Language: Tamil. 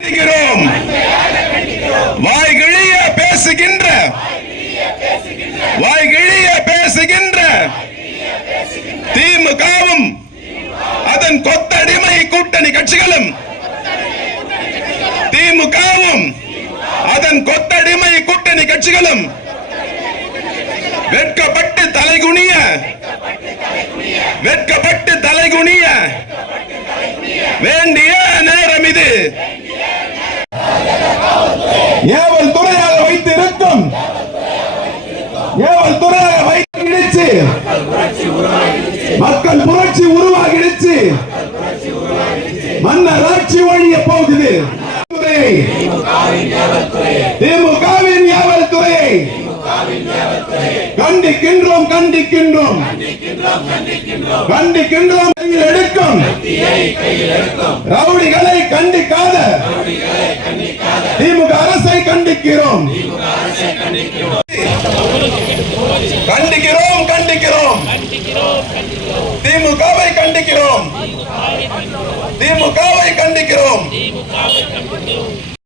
கண்டிக்கிறோம். வாய்கிழிய பேசுகின்ற வாய்கிழிய பேசுகின்ற திமுகவும் அதன் கொத்தடிமை கூட்டணி கட்சிகளும் திமுகவும் அதன் கொத்தடிமை கூட்டணி கட்சிகளும் வெட்கப்பட்டு தலைகுனிய வெட்கப்பட்டு தலைகுனிய வேண்டிய நேரம் இது. ஏவல் துறையாக வைத்திருக்கும் ஏவல் துறையாக வைத்து இடிச்சு. மக்கள் புரட்சி உருவாகிடுச்சு மன்னர் ஆட்சி ஒழிய போகுது. துறை. திமுகவின் ஏவல் துறையை கண்டிக்கின்றோம் கண்டிக்கின்றோம். கண்டிக்கின்றோம் கையில் எடுக்கும். ரவுடிகளை கண்டிக்காத. திமுக கண்டிக்கிறோம். கண்டிக்கிறோம் கண்டிக்கிறோம். திமுகவை கண்டிக்கிறோம். திமுகவை கண்டிக்கிறோம்.